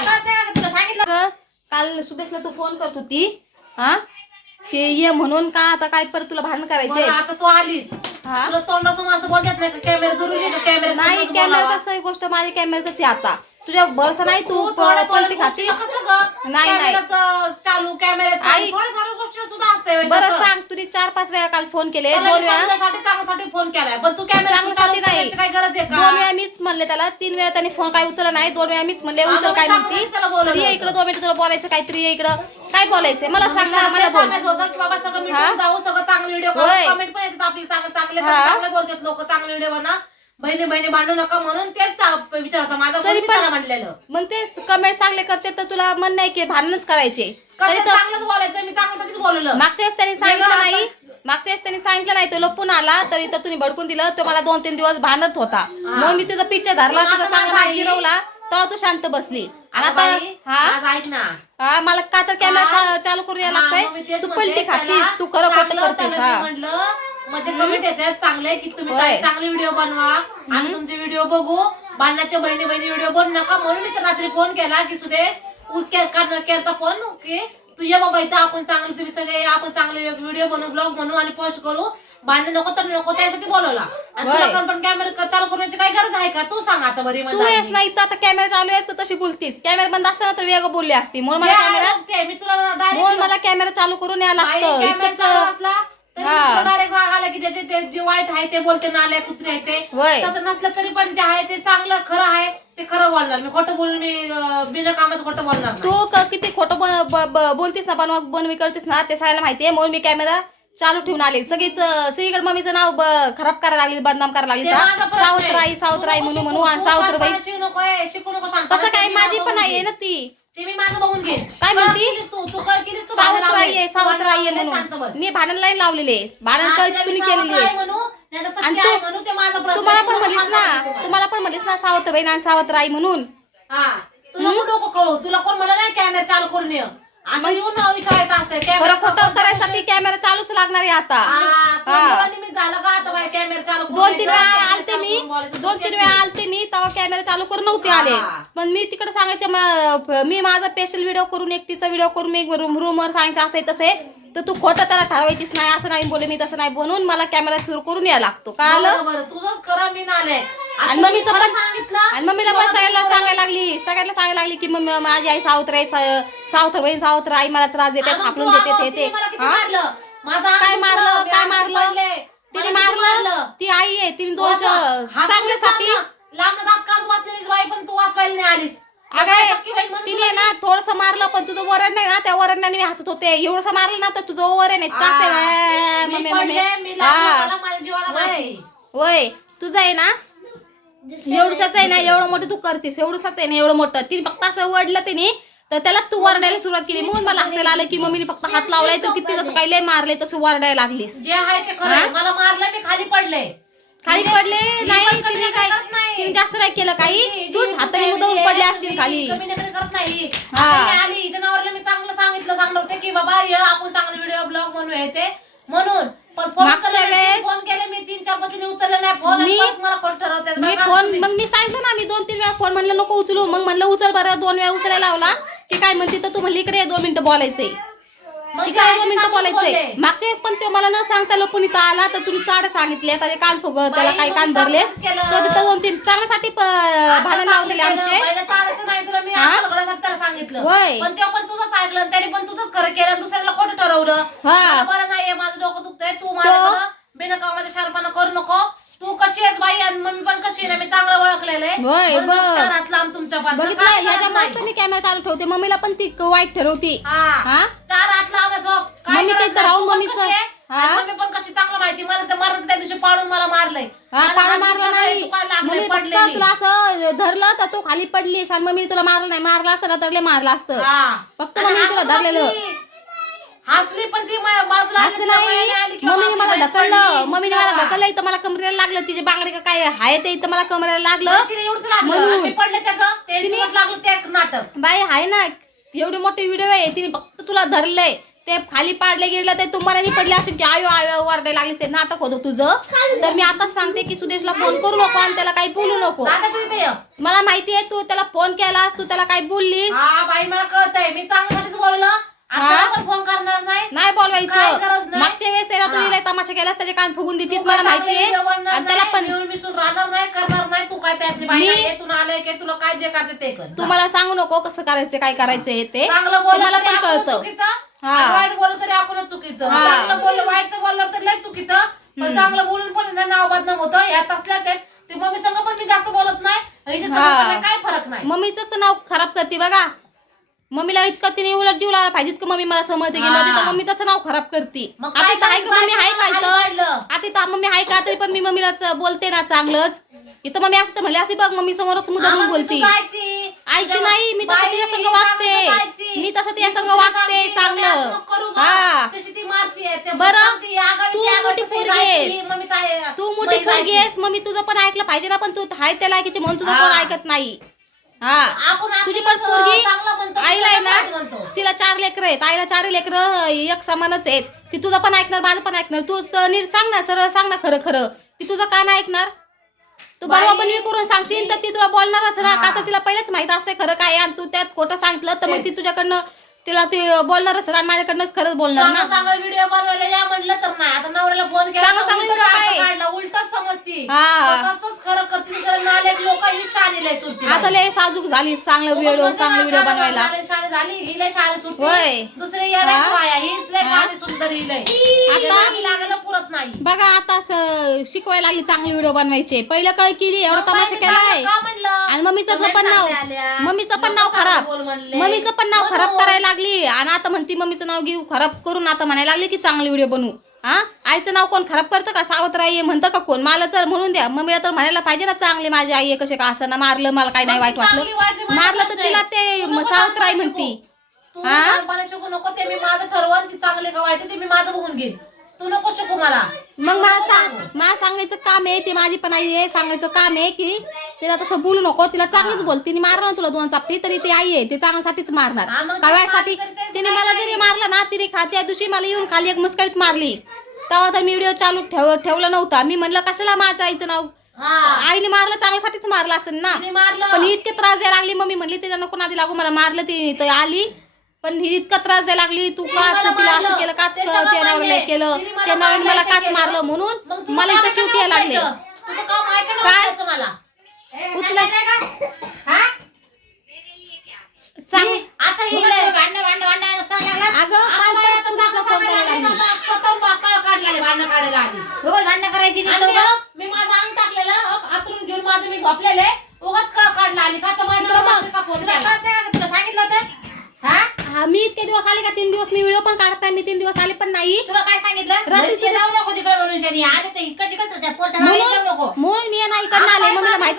तुला? सांगितलं काल सुदेशला तू फोन करत होती. हा? की ये म्हणून का आता काय परत तुला भांडण करायचे बरं, आता तू आलीस. हा? तुला तोंडासमोर असं बोलत नाही का? कॅमेरा जरूर कॅमेरा नाही कॅमेरा कसं ही गोष्ट? माझ्या कॅमेराच आहे आता. तुझ्या भरोसा नाही तू तू पलटी खातीस? नाही, नाही. चालू कॅमेरा आई- सुद्धा असते बरं. सांग तुझी चार पाच वेळा काल फोन केले त्याला दोन मी वेळा चांगल्यासाठी चांगल्यासाठी फोन केलाय पण तू कॅमेरा चांगल्यासाठी नाही. काय गरज आहे दोन का वेळा मीच म्हणले त्याला तीन वेळा त्याने फोन काय उचलला नाही दोन वेळा मीच म्हणले उचल काय मी म्हणती त्याला बोलवलं तर ये होतं. इकडं दोन मिनिटं तुला बोलायचं काहीतरी ये इकडं काय बोलायचंय मला सांग ना मला बोल सांगायचं होतं की बाबा सगळं हा? मिटून जाऊ सगळं चांगले व्हिडिओ होय. कमेंट पण येतात आपले चांगले चांगले हा? चांगले बोलतात लोक चांगले व्हिडिओ बना बहिणी बहिणी भांडू नका म्हणून तेच चा- विचार होता माझा तरी पण- म्हणलेलं मग तेच कमेंट चांगले करते तर तुला मन नाही की भांडणच करायचे तरी कसं तर चांगलंच बोलायचं मी चांगल्यासाठीच बोलवलं मागच्या वेळेस त्यांनी सांगितलं वेगळं नाही. मागच्या वेळेस त्यांनी सांगितलं नाही. तो लपून आला तरी तर तुम्ही भडकून दिलं. तो मला दोन तीन दिवस भांडत होता. मग मी तुझा पिक्चर धरला तुझा आता चांगला माझा हात आई- जिरवला तेव्हा तू शांत बसली. आणि आता आता बाई, हा? आज ऐक ना. हा मला का तर कॅमेरा हा? चालू करून यायला हा, मग मी लागतोय तेच तू म्हणते, पलटी त्याला खातीस तू खरं खोटं चांगलं करतेस त्याला हा. मी म्हणलं म्हणजे कमेंट येतात चांगले की तुम्ही होय. चांगले व्हिडिओ बनवा आणि तुमचे व्हिडिओ बघू. भांडणाच्या बहिणी बहिणी व्हिडिओ बनवू नका. म्हणून मी तर रात्री फोन केला की सुदेश केलता फोन की तू ये बाबा इथं आपण चांगले तुम्ही सगळे आपण चांगले व्हिडिओ बनवू ब्लॉग बनवू आणि पोस्ट करू. भांडण नको तर नको त्यासाठी बोलवला. आणि होय. तुला पण कॅमेरा चालू करण्याची काही गरज आहे का? तू सांग आता बरी तू येस नाही तर आता कॅमेरा चालू आहे तर तशी बोलतीस. कॅमेरा बंद असताना तर वेगळं बोलली असती. म्हणून मला कॅमेरा मी तुला म्हणून मला कॅमेरा चालू करून यायला बाई, लागतं कॅमेरा इतकंच- चालू असला. डायरेक्ट राग आला की ते- जे वाईट आहे ते बोलते नाले कुत्रे आहे ते. तसं नसलं तरी पण जे आहे ते चांगलं खरं आहे ते खरं बोलणार. मी खोटं बोलून मी अं, बिना कामाचं खोटं बोलणार नाही. तू क- किती खोटं बन- ब- ब- बोलतीस ना बनवा बनवी करतेस ना ते सगळ्याला माहितीये म्हणून मी कॅमेरा चालू ठेवून आले. सगळीच सगळीकडे मम्मीचं नाव ब- खराब करायला लागली बदनाम करायला लागली. ते माझा प्रश्न आहे. सावत्राई सावत्राई तू म्हणू नको म्हणू आणि शिकू, तू सावत्रबाई पण शिकू नको ए, शिकू नको तसं काय माझी पण आहे. ना ती. ते मी माझं बघून घे काय म्हणती? कळत केलीस तू? तू कळ केलीस तू सावत्राई आहे भांडण लावलेस, सावत्राई आहे भांडण शांत म्हणून. मी भांडण लाईन लावलेले. भांडण तिला मी सावत्र केलेली आहे. म्हणू, आणि तू- आहे म्हणू, ते माझा प्रश्न तुम्हाला पण तू म्हणलीस शांत ना. तुम्हाला पण म्हणलीस ना सावत्रबाई आणि सावत्राई म्हणून. हा. तुला पण डोकं कळू तुला कोण म्हणलं नाही कॅमेरा चालू करून ये. असं येऊन विचारायचं असतं खरं कॅमेरा खोटं करायसाठी कॅमेरा चालूच लागणार आहे आता? हा. मी झालं का? आता बाई कॅमेरा चालू करून दोन तीन द्यायचा, वेळा आलते चालू मी. करून बोलायचं. दोन तीन वेळा आलते मी तेव्हा कॅमेरा चालू करून नव्हते आले. हा. पण मी तिकडे सांगायचे म- मी माझा स्पेशल व्हिडिओ करून एकटीचा व्हिडिओ करून मी रूम रूमवर सांगायचं असं आहे तसं आहे. तर तू खोटं त्याला ठरवायचीच नाही असं नाही बोले मी तसं नाही बनवून मला कॅमेरा सुरू करून यायला लागतो. कळालं? बरं, बरं तुझंच खरं मी नाले. आणि मम्मीचं पण सांगितलं आणि मम्मीला पण सगळ्याला सांगायला लागली. सगळ्याला सांगायला लागली की मम्मी माझी आई सावत्र आहे सावत्र बहीण सावत्र आई मला त्रास देते थापलून देते ते ते काय मारलं? काय मारलं. तिने मारलं? ती आई आहे तिने दोष चांगल्यासाठी लांब दात काढून बसलेलीस बाई पण तू वाचवायला नाही आलीस. अगं काय सख्खी बहीण म्हणून तिने ना थोडस मारलं पण तुझं वरण नाही ना त्या वरणाने मी हसत होते. एवढंसं मारलं ना तर तुझं वरण आहे. होय तुझं आहे ना एवढंच आहे ना एवढं मोठं तू करतेस एवढंच आहे ना एवढं मोठं. तिने फक्त असं वडलं तिने तर त्याला तू वरडायला सुरुवात केली. म्हणून मला हसायला आलं की मम्मीने फक्त हात लावलाय तर किती कसं लय मारले तसं वरडायला लागलीस. जे आहे ते खरं आहे. मला मारलं मी खाली पडले. खाली म्हणजे पडले? नाही तिने काय करत नाही. तिने जास्त नाही केलं काही? तूच हाताने मुदवून पडले असतील खाली. कमी नखरे करत नाही. हा. आता ही आली जनावरला मी चांगलं सांगितलं सांगणार होते की बाबा आपण चांगले व्हिडिओ ब्लॉग बनवूया ते म्हणून पण फोन मागच्या उचलला नाही, वेळेस- फोन केले मी तीन चार पतीने उचलले नाही. फोन आणि मी- परत मला खोट ठरवते मी फोन मग मी सांगितलं ना मी दोन तीन वेळा फोन म्हणलं नको उचलू. मग म्हणलं उचल बरं. दोन वेळा उचलायला लावला. की काय म्हणते तर तू म्हणली इकडे ये, दोन मिनिटं बोलायचंय. इकडे ये, दोन मिनिटं बोलायचंय. मागच्या वेळेस पण तो मला न सांगता लपून इथं आला तर तुम्ही चाड सांगितले. आता ते कान फुग त्याला काही कान केलं. तिथं दोन तीन चांगल्यासाठी भांडण लावलेले आमचे. नाही तुला मी हा? आकलगडासाठी त्याला सांगितलं. होय. पण तेव्हा पण तुझंच ऐकलं आणि त्याने पण तुझंच खरं केलं आणि दुसऱ्याला ठरवलं हा. बरं नाहीये माझं डोकं दुखतंय. तू माझ्याकडं बिनकामाच्या शारपणा करू नको. तू कशी आहेस बाई? आणि मम्मी पण कशी आहे? ना मी चांगलं ओळखलेलं आहे होय, म्हणून बघ. चार हात लांब तुमच्यापासून बघितलं? काय ह्याच्या गरज मस्त नाही. मी कॅमेरा चालू ठेवते. मम्मीला पण ती वाईट ठरवती. हा. हा? चार हात लावायचो काय नाही. राहून तू पण मम्मीचं- कशी आहे? हा? आणि मम्मी पण कशी चांगलं माहिती? मला मरण त्या दिवशी पाडून मला मारलंय. हा मला मारला नाही. मम्मी पडले फक्त मी. तुला असं धरलं तर तू खाली पडलीस आणि मम्मी तुला मारलं नाही. मारलं असतं ना तर लय मारलं असतं. हा. फक्त आणि मम्मीने तुला धरलेलं. हसली पण ती मा- बाजूला आली, असं तिला माहिती आली नाही मम्मीने मला ढकललं. मम्मीने मला. ढकललं इथं मला कमरेला लागलं तिचे बांगडे का काय आहे ते इथं मला कमरेला लागलं. तिला एवढंच लागलं म्हणून. पडले त्याचं ते तिने- लागलं ते नाटक. बाई आहे ना एवढे मोठे व्हिडिओ आहे तिने फक्त तुला धरलंय. ते खाली पाडले गेलं ते तुम्हाला नाही पडले असेल की आयो आयो वारडायला लागलीस ते नाटक होतं तुझं. तर मी आताच सांगते की सुदेशला फोन करू नको आणि त्याला काही बोलू नको. दादा तू इथे ये. मला माहिती आहे तू त्याला फोन केलास तू त्याला काही बोललीस. हा बाई मला कळतंय. मी चांगल्यासाठीच बोललो. हा? फोन करणार नाही? नाही काय बोलवायचं नाही? मागच्या वेळेस ना तुम्ही हा. लय तमाशा केलास त्याचे कान फुगून देतीस मला काय माहिती आहे चांगलं video बनणार आणि त्याला नाही, पण मिळून मिसळून राहणार नाही करणार नाही तू काय त्यातली बाई मी- आलंय की तुला काय जे करते ते कर. तू मला सांगू नको कसं करायचं काय करायचं हे ते. चांगलं बोललं तरी पण आपण कळतं. चुकीचं. हा. आणि वाईट बोललं तरी आपणच चुकीचं. हा. चांगलं बोललं वाईट तर बोललं तरी लय चुकीचं. पण चांगलं बोलून पण ना नाव बदनाम होतं. या तसल्याच आहेत. ते मम्मी संग पण मी जास्त बोलत नाही. हिच्या संग हा. पण काय फरक नाही. मम्मीच नाव खराब करते बघा. मम्मीला इतकं तिने उलट जीव लावला पाहिजे इतकं मम्मी मला समजते की हा. तर मम्मीच नाव खराब करते मग आता काय इथं आहे का करायचं? मम्मी आहे काय करायचं? आता इथं मम्मी आहे का तरी पण मी मम्मीलाच बोलते ना चांगलंच इथं मम्मी असं तर म्हणले असे बघ मम्मी समोरच मुद्दा मग बोलती ऐकती. नाही मी तसं बाई, तिच्या संग वागते. मी तसं तिच्या संग वागते सांगते, मम्मी चांगलं नको करू गं. हा तशी ती मारतीये, ते बरं, सांगते, तू मोठी पोरगी जायची. मम्मी तू मोठी बाई पोरगी जायची. आहेस मग मी तुझं पण ऐकलं पाहिजे ना पण तू हाय त्या लायकीची म्हणून तुझं हा. कोण ऐकत नाही हा. आपण तुझी आपल्यालाच पण पोरगी चांगलं म्हणतो, आईला आहे दुसऱ्याला वाईट म्हणतो. ना तिला चार लेकरं आहेत. आईला चार लेकरं एक समानच आहेत. ती तुझं पण ऐकणार माझं पण ऐकणार. तू नीट सांग ना सरळ सांग ना खरं खरं. ती तुझं का नाही ऐकणार? तू बरोबर मी करून सांगशील तर ती तुला बोलणारच ना. का तर तिला पहिलेच माहीत असते खरं काय आहे आणि तू त्यात खोटं सांगितलं तर मग. ती तुझ्याकडनं तिला ती बोलणारच ना माझ्याकडनं खरंच बोलणार ना. चांगला व्हिडिओ बनवायला या म्हटलं तर नाही. आता नवऱ्याला फोन केला चांगला चांगला video काय? उलटच समजती. हा. खरं ही शानी लय सुटती आता लय साजूक झाली चांगलं व्हिडिओ चांगलं व्हिडिओ बनवायला शाळा झाली ही लय शाळा होय. सुटते दुसरे येण्याच हा? बाया हीच लय हा? शाळा सुंदर ही लय आता- आता लागायला पुरत नाही बघा आता असं शिकवायला लागली चांगले व्हिडिओ बनवायचे पहिलं काय केली एवढा तमाशा केलाय? आणि मम्मीचं पण नाव. मम्मीचं पण नाव खराब. मम्मीचं पण नाव खराब. करायला लागली आणि आता म्हणती मम्मीचं नाव घेऊ खराब करून आता म्हणायला लागली की चांगले व्हिडिओ बनवू हा? आईचं नाव कोण खराब करतं का? सावत्र आई म्हणतं का कोण? मला तर म्हणून द्या. मम्मीला तर म्हणायला पाहिजे ना चांगले माझी आई आहे कसे का? असं ना मारलं मला काही नाही वाईट चांगली वाटते, वाटलं मला मारलं तर तिला आहे. ते तू नको सावत्र आई म्हणती. तू हा? लहानपणी शिकू नको ते मी माझं ठरवून ती चांगले का वाईट आहे ते मी माझं बघून घेईन तू नको शिकू मला. मग मला सांग. मला सांगायचं काम आहे ती माझी पण आई आहे सांगायचं काम आहे की तिला तसं बोलू नको तिला चांगलंच बोल. तिने मारलं ना तुला दोन चापटी तरी ती आई आहे ती चांगल्यासाठीच मारणार. हा, मग का ती वाईटसाठी मारली तरी तेच तिने मला. जरी मारलं ना तिने खा त्या दिवशी मला येऊन खाली एक मुस्कळीत मारली. तेव्हा तर मी व्हिडिओ चालू ठेव ठेवलं नव्हता. मी म्हणलं कशाला माझ्या आईचं नाव? हा. आईने मारलं चांगल्यासाठीच मारलं असेल ना. तिने मारलं. पण इतके त्रास द्यायला लागली मम्मी म्हणली तिच्या नको नादी लागू मला मारलं ती तर आली. पण ही इतका त्रास द्यायला लागली तू काच मला तिला असं. केलं काच. केलं. तिने मला काच मारलं. म्हणून मला इथं शेवटी यायला लागले. काय? उचला उगाच? कळ काढला आली का तर का का? तुला सांगितलं होतं? हा? मी इतके दिवस आले का? तीन दिवस मी व्हिडिओ पण काढताय मी तीन दिवस आले पण नाही. तुला काय सांगितलं? रात्री घरचे सुद्धा- जाऊ नको तिकडे म्हणून शनी आले तर इकडे पोरच्या नको. म्हणून म्हणून मी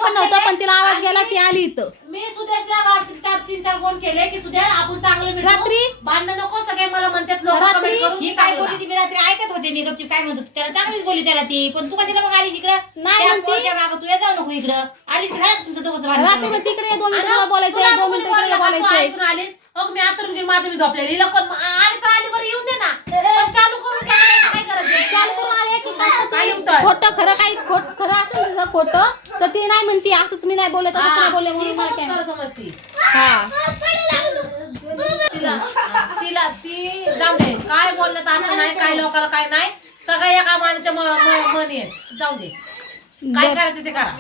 आले माहीत पण नव्हतं पण तिला आवाज गेला ती आली इथं मी सुदेशला वाट- चार तीन चार फोन केले की सुदेश आपण चांगले भेटू. रात्री? भांडणं नको सगळे मला म्हणतात लोक रात्री? comment करून ही काय बोलली ती मी रात्री ऐकत होते मी गपची काय म्हणतो त्याला चांगलीच बोलली त्याला ती पण तू कशाला मग आलीस इकडं नाही त्या म्हणती. पोरच्या मागं तू ये जाऊ नको इकडं आलीस झालं तुमचं दोघं भांडण तिकडे दोन मिनिटं बोलायचं तुला दोन मिनिटं इकडे का? ऐकून आलीस मग मी आतरून घेऊन माझं मी झोपलेली हिला कोण आली तर आली बरं येऊन दे ना पण चालू करून काय काय करायचं चालू करून आले की काय काय? खोटं खरं काही खोट खरं असेल तुझं खोटं तर ती नाही म्हणती असंच मी नाही बोलत असंच नाही बोलले म्हणून मला काय? हा, समजती. हा. तिला तिला ती जाऊ दे काय तर आता नाही काय लोकांना काय नाही सगळ्या एका मानाच्या म- म- मनी आहेत. जाऊ दे. काय. करायचं ते करा.